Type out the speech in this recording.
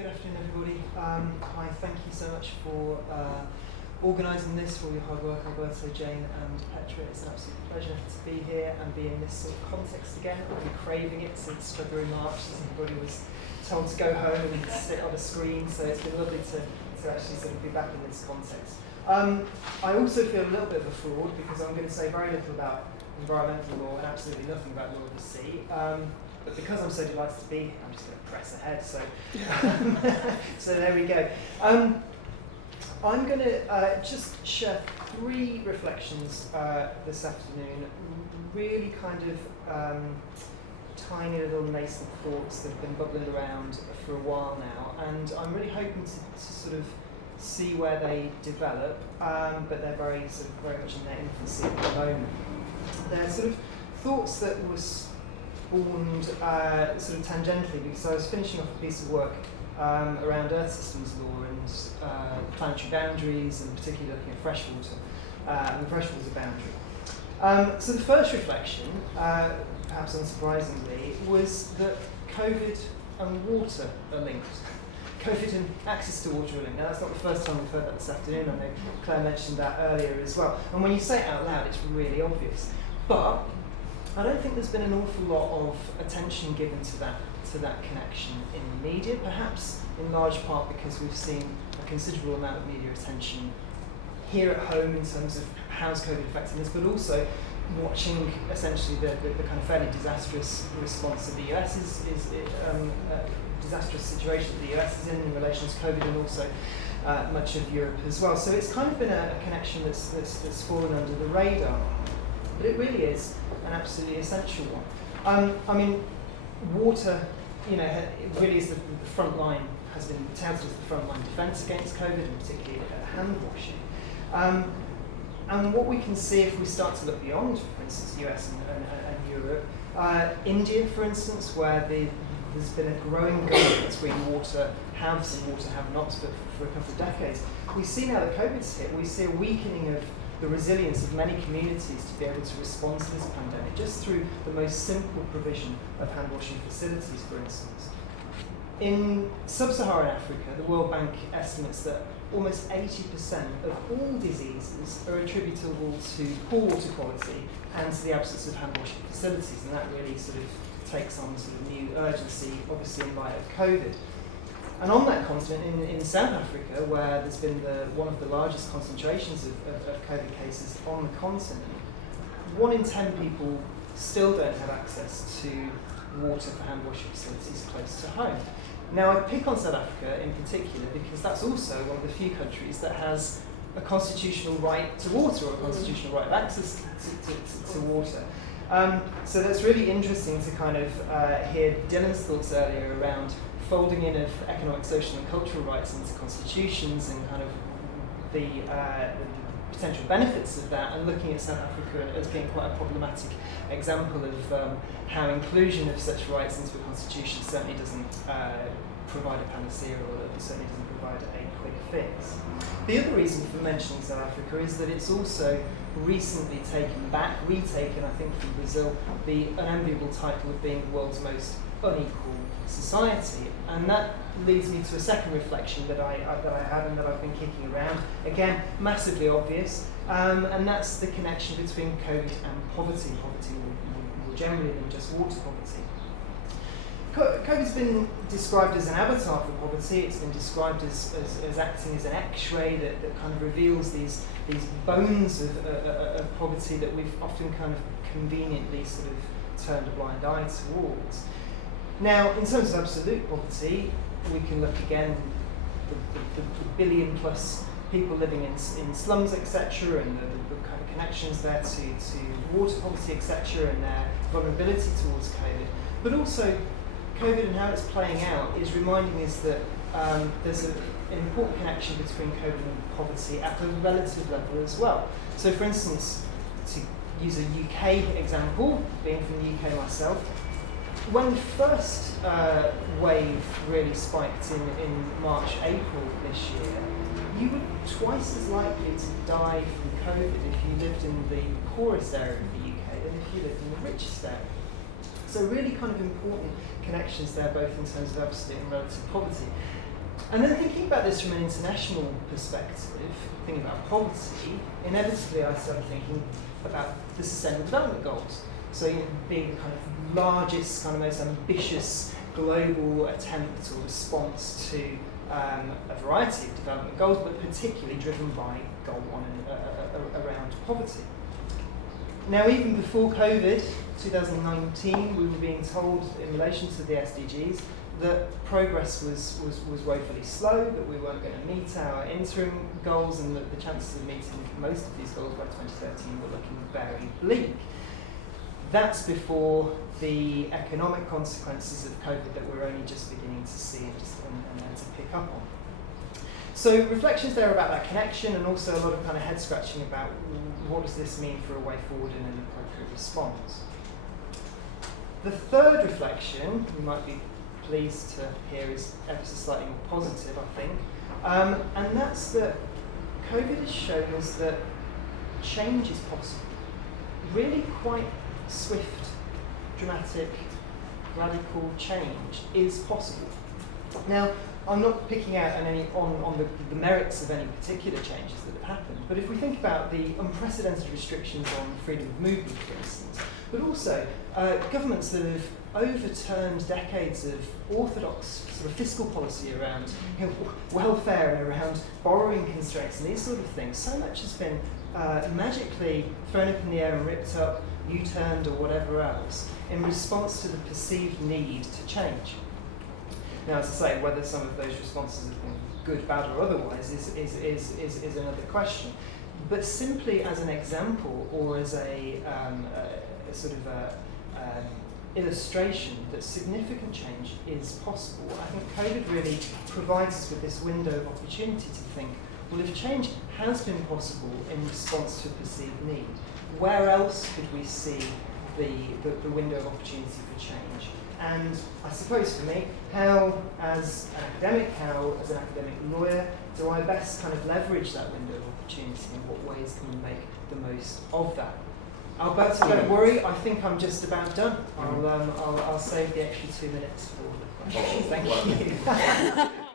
Good afternoon, everybody. Hi, thank you so much for organising this, for all your hard work, Alberto, Jane and Petra. It's an absolute pleasure to be here and be in this sort of context again. I've been craving it since February, March, since everybody was told to go home and sit on a screen, so it's been lovely to actually sort of be back in this context. I also feel a little bit of a fraud because I'm going to say very little about environmental law and absolutely nothing about law of the sea. But because I'm so delighted to be here, I'm just going to press ahead. So, so there we go. I'm going to just share three reflections this afternoon, really kind of tiny little nascent thoughts that have been bubbling around for a while now, and I'm really hoping to sort of see where they develop, but they're very much in their infancy at the moment. They're sort of thoughts that were spawned sort of tangentially because I was finishing off a piece of work around Earth systems law and planetary boundaries, and particularly looking at freshwater and the freshwater boundary. So the first reflection, perhaps unsurprisingly, was that COVID and water are linked. COVID and access to water are linked. Now, that's not the first time we've heard that this afternoon. I know Claire mentioned that earlier as well. And when you say it out loud, it's really obvious. But I don't think there's been an awful lot of attention given to that connection in the media, perhaps in large part because we've seen a considerable amount of media attention here at home in terms of how's COVID affecting us, but also watching essentially the kind of fairly disastrous response of the US disastrous situation that the US is in relation to COVID, and also much of Europe as well. So it's kind of been a connection that's fallen under the radar, but it really is an absolutely essential one. I mean, water, it really is the front line, has been touted as the front line defence against COVID, and particularly hand washing. And what we can see if we start to look beyond, for instance, US and Europe, India, for instance, where there's been a growing gulf between water haves and water have-nots for a couple of decades. We see now that COVID's hit, we see a weakening of the resilience of many communities to be able to respond to this pandemic just through the most simple provision of hand-washing facilities, for instance. In sub-Saharan Africa, the World Bank estimates that almost 80% of all diseases are attributable to poor water quality and to the absence of hand-washing facilities, and that really sort of takes on sort of new urgency, obviously in light of COVID. And on that continent, in South Africa, where there's been one of the largest concentrations of COVID cases on the continent, 1 in 10 people still don't have access to water for hand-washing facilities close to home. Now, I pick on South Africa in particular because that's also one of the few countries that has a constitutional right to water, or a constitutional right of access to water. So that's really interesting to kind of hear Dylan's thoughts earlier around folding in of economic, social and cultural rights into constitutions, and kind of the potential benefits of that, and looking at South Africa as being quite a problematic example of how inclusion of such rights into a constitution certainly doesn't provide a panacea, or certainly doesn't provide a quick fix. The other reason for mentioning South Africa is that it's also recently retaken, I think, from Brazil, the unenviable title of being the world's most unequal society, and that leads me to a second reflection that I had and that I've been kicking around. Again, massively obvious, and that's the connection between COVID and poverty more generally than just water poverty. COVID's been described as an avatar for poverty. It's been described as acting as an X-ray that kind of reveals these bones of poverty that we've often kind of conveniently sort of turned a blind eye towards. Now, in terms of absolute poverty, we can look again the billion plus people living in slums, etc., and the kind of connections there to water poverty, etc., and their vulnerability towards COVID. But also, COVID and how it's playing out is reminding us that there's an important connection between COVID and poverty at the relative level as well. So, for instance, to use a UK example, being from the UK myself, when the first wave really spiked in March, April this year, you were twice as likely to die from COVID if you lived in the poorest area of the UK than if you lived in the richest area. So really kind of important connections there, both in terms of absolute and relative poverty. And then thinking about this from an international perspective, thinking about poverty, inevitably I started thinking about the Sustainable Development Goals. So, you know, being the kind of largest, kind of most ambitious global attempt or response to a variety of development goals, but particularly driven by Goal 1 around poverty. Now, even before COVID, 2019, we were being told in relation to the SDGs that progress was woefully slow, that we weren't going to meet our interim goals, and that the chances of meeting most of these goals by 2013 were looking very bleak. That's before the economic consequences of COVID that we're only just beginning to see and to pick up on. So reflections there about that connection, and also a lot of kind of head scratching about what does this mean for a way forward and an appropriate response. The third reflection, you might be pleased to hear, is ever so slightly more positive, I think, and that's that COVID has shown us that change is possible. Really quite swift, dramatic, radical change is possible. Now, I'm not picking out on the merits of any particular changes that have happened, but if we think about the unprecedented restrictions on freedom of movement, for instance, but also governments that have overturned decades of orthodox sort of fiscal policy around, you know, welfare and around borrowing constraints and these sort of things, so much has been magically thrown up in the air and ripped up, U-turned or whatever else, in response to the perceived need to change. Now, as I say, whether some of those responses have been good, bad, or otherwise is another question. But simply as an example, or as a sort of illustration that significant change is possible, I think COVID really provides us with this window of opportunity to think, well, if change has been possible in response to a perceived need, where else could we see the window of opportunity for change? And I suppose for me, how as an academic, how as an academic lawyer, do I best kind of leverage that window of opportunity, and what ways can we make the most of that? Alberto, don't worry, I think I'm just about done. I'll save the extra 2 minutes for the questions. Thank you.